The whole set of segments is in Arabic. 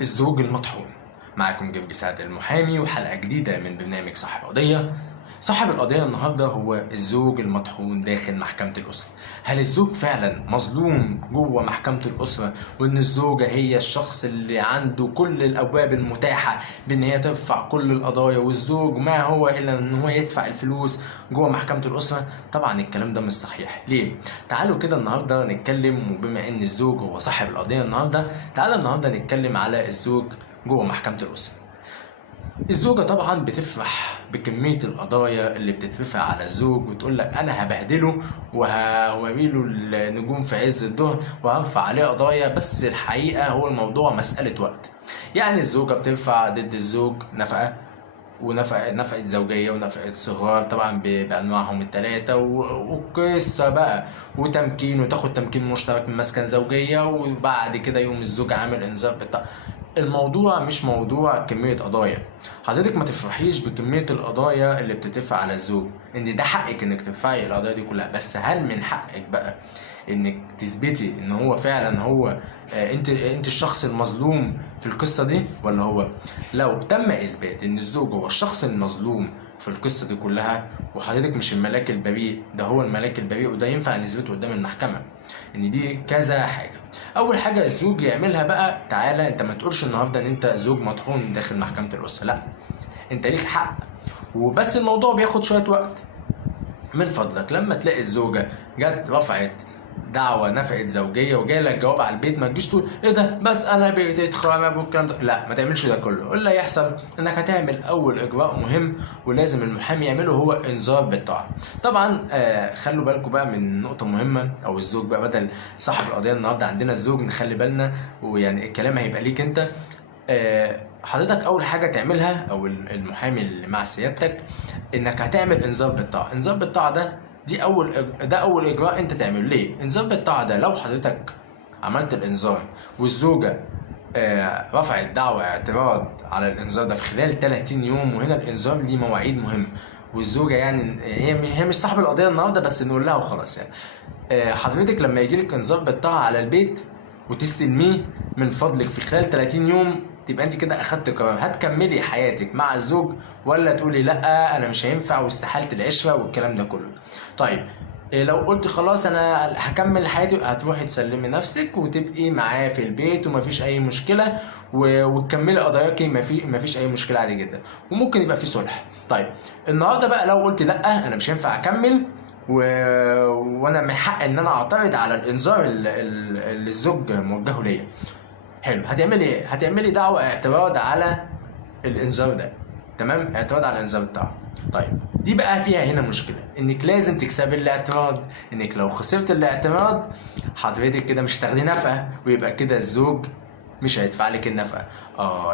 الزوج المطحون. معكم جنبي سعد المحامي وحلقة جديدة من برنامج صاحب قضية. صاحب القضية النهاردة هو الزوج المطحون داخل محكمة الأسرة. هل الزوج فعلا مظلوم جوه محكمة الأسرة، وإن الزوجة هي الشخص اللي عنده كل الأبواب المتاحة بإن هي ترفع كل القضايا، والزوج ما هو إلا إن هو يدفع الفلوس جوه محكمة الأسرة؟ طبعا الكلام ده مش صحيح. ليه؟ تعالوا كده النهاردة نتكلم، وبما إن الزوج هو صاحب القضية النهاردة، تعالوا النهاردة نتكلم على الزوج جوه محكمة الأسرة. الزوجة طبعا بتفرح بكمية القضايا اللي بتترفع على الزوج، وتقول لك أنا هبهدله وهوريله النجوم في عز الظهر وهرفع عليه قضايا. بس الحقيقة هو الموضوع مسألة وقت. يعني الزوجة بترفع ضد الزوج نفقة، نفقة زوجية ونفقة صغار طبعا بأنواعهم التلاتة، وقصة بقى وتمكين، وتاخد تمكين مشترك من مسكن زوجية، وبعد كده يوم الزوج عامل إنذار بتاع. الموضوع مش موضوع كمية قضايا. حضرتك ما تفرحيش بكمية القضايا اللي بتدفع على الزوج، ان ده حقك انك ترفعي القضايا دي كلها، بس هل من حقك بقى انك تثبتي ان هو فعلا هو انت الشخص المظلوم في القصة دي، ولا هو؟ لو تم اثبات ان الزوج هو الشخص المظلوم في القصة دي كلها، وحضرتك مش الملاك البريء، ده هو الملاك البريء، وده ينفع نثبته قدام المحكمة ان دي كذا حاجة. اول حاجة الزوج يعملها بقى، تعالى انت ما تقولش النهاردة ان انت زوج مطحون داخل محكمة الأسرة، لا، انت ليك حق، وبس الموضوع بياخد شوية وقت. من فضلك لما تلاقي الزوجة جت رفعت دعوة نفقة زوجية وجاي لك جواب على البيت، ما تجيش تقول ايه ده بس انا بيتي اتخرب والكلام ده، لا، ما تعملش ده كله. اللي هيحصل انك هتعمل اول اجراء مهم ولازم المحامي يعمله، هو انذار بالطاعة. طبعا خلوا بالكم بقى من نقطة مهمة، او الزوج بقى بدل صاحب القضية النهارده عندنا الزوج، نخلي بالنا، ويعني الكلام هيبقى ليك انت. حضرتك اول حاجه تعملها، او المحامي اللي مع سيادتك، انك هتعمل انذار بالطاعه. انذار بالطاعه ده اول اجراء انت تعمله. ليه انذار بالطاعه ده؟ لو حضرتك عملت الانذار والزوجه رفعت دعوى اعتراض على الانذار ده في خلال 30 يوم، وهنا الانذار ليه مواعيد مهمه، والزوجه يعني هي مش صاحب القضيه النهارده، بس نقول لها وخلاص يعني. حضرتك لما يجيلك انذار بالطاعه على البيت وتستلميه، من فضلك في خلال 30 يوم تبقى انت كده اخدت قرار. هتكملي حياتك مع الزوج، ولا تقولي لا انا مش هينفع واستحالة العشرة والكلام ده كله؟ طيب لو قلت خلاص انا هكمل حياتي، هتروحي تسلمي نفسك وتبقي معاه في البيت ومفيش اي مشكله، وتكملي قضاياكي، مفيش اي مشكله، عادي جدا، وممكن يبقى في صلح. طيب النهارده بقى لو قلت لا انا مش هينفع اكمل، وانا من حق ان انا اعترض على الانذار اللي الزوج موجهه ليا، حلو، هتعملي ايه؟ هتعملي دعوة اعتراض على الانذار ده، تمام؟ اعتراض على الانذار بتاعه. طيب دي بقى فيها هنا مشكلة، انك لازم تكسبي الاعتراض، انك لو خسرت الاعتراض حضرتك كده مش هتاخدي نفقة، ويبقى كده الزوج مش هيدفع لك النفقة.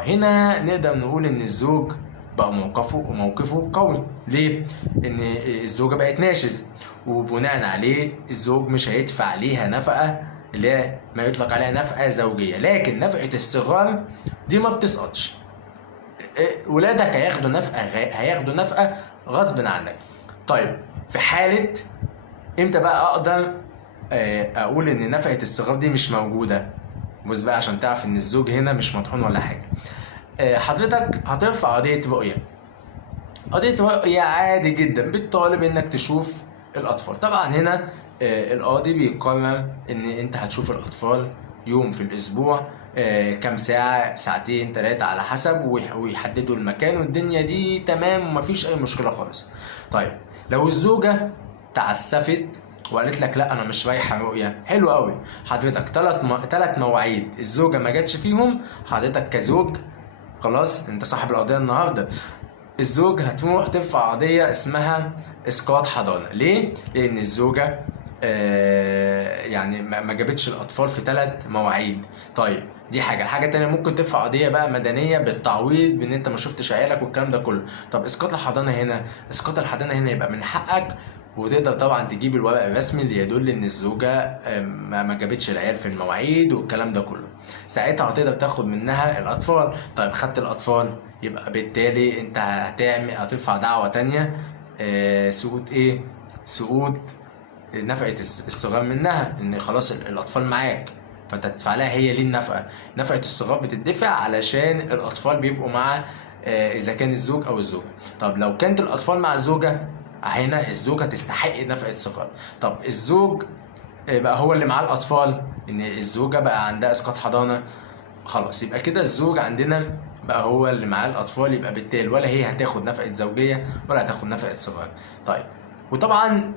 هنا نقدر نقول ان الزوج بقى موقفه قوي. ليه؟ ان الزوجة بقت ناشز، وبناء عليه الزوج مش هيدفع ليها نفقة اللي هي ما يطلق عليها نفقة زوجية. لكن نفقة الصغار دي ما بتسقطش، ولادك هياخدوا نفقة غصب عنك. طيب في حالة امتى بقى اقدر اقول ان نفقة الصغار دي مش موجودة؟ بص بقى عشان تعرف ان الزوج هنا مش مطحون ولا حاجة. حضرتك هترفع قضية رؤية عادي جدا، بتطالب انك تشوف الاطفال. طبعا هنا القاضي بيقرر ان انت هتشوف الاطفال يوم في الاسبوع، كام ساعة، ساعتين، 3 على حسب، ويحددوا المكان، والدنيا دي تمام ومفيش اي مشكلة خالص. طيب لو الزوجة تعسفت وقالت لك لا انا مش رايحه رؤيه، حلو قوي، حضرتك 3 مواعيد الزوجه ما جاتش فيهم، حضرتك كزوج خلاص انت صاحب القضيه النهارده، الزوج هتروح ترفع قضية اسمها اسقاط حضانة. ليه؟ لان الزوجة يعني ما جابتش الاطفال في 3 مواعيد. طيب دي حاجة تانية، ممكن ترفع قضية بقى مدنية بالتعويض بان انت ما شفتش عيالك والكلام ده كله. طب اسقاط الحضانة هنا يبقى من حقك، وتقدر طبعا تجيب الورق الرسمي اللي يدل ان الزوجة ما جابتش العيال في المواعيد والكلام ده كله. ساعتها هتقدر تاخد منها الاطفال. طيب خدت الاطفال، يبقى بالتالي انت هترفع دعوة تانية، سقوط نفقة الصغار منها، ان خلاص الاطفال معاك، فانت هتدفع لها هي ليه النفقه. نفقه الصغار بتدفع علشان الاطفال بيبقوا مع اذا كان الزوج او الزوجه. طب لو كانت الاطفال مع الزوجه، هنا الزوجه تستحق نفقه صغار. طب الزوج بقى هو اللي معاه الاطفال، ان الزوجه بقى عندها اسقاط حضانه، خلاص يبقى كده الزوج عندنا بقى هو اللي معاه الاطفال، يبقى بالتالي ولا هي هتاخد نفقه زوجيه ولا هتاخد نفقه صغار. طيب وطبعا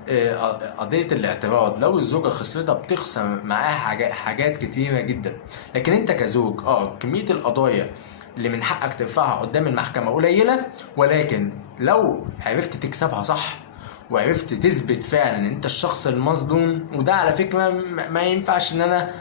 قضيه الاعتراض لو الزوجه خسرتها بتخسر معاها حاجات كتيره جدا، لكن انت كزوج كميه القضايا اللي من حقك ترفعها قدام المحكمه قليله، ولكن لو عرفت تكسبها صح وعرفت تثبت فعلا ان انت الشخص المظلوم، وده على فكره ما ينفعش ان انا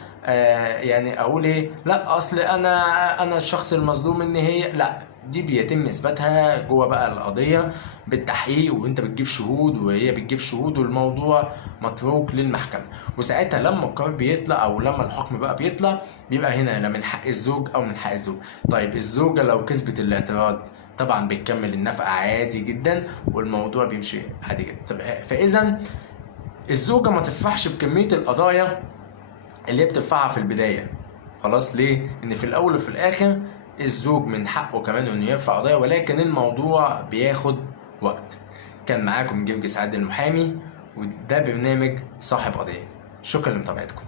يعني اقول ايه، لا اصل انا الشخص المظلوم، ان هي لا، دي بيتم اثباتها جوه بقى القضيه بالتحقيق، وانت بتجيب شهود وهي بتجيب شهود، والموضوع متروك للمحكمه. وساعتها لما القرار بيطلع او لما الحكم بقى بيطلع، بيبقى هنا لا من حق الزوج او من حق الزوج. طيب الزوجه لو كسبت الاعتراض طبعا بتكمل النفقه عادي جدا، والموضوع بيمشي عادي جدا. فاذا الزوجه ما تفرحش بكميه القضايا اللي هي بتدفعها في البدايه. خلاص ليه؟ ان في الاول وفي الاخر الزوج من حقه كمان انه يرفع قضايا، ولكن الموضوع بياخد وقت. كان معاكم جرجس عادل المحامي، وده برنامج صاحب قضيه. شكرا لمتابعتكم.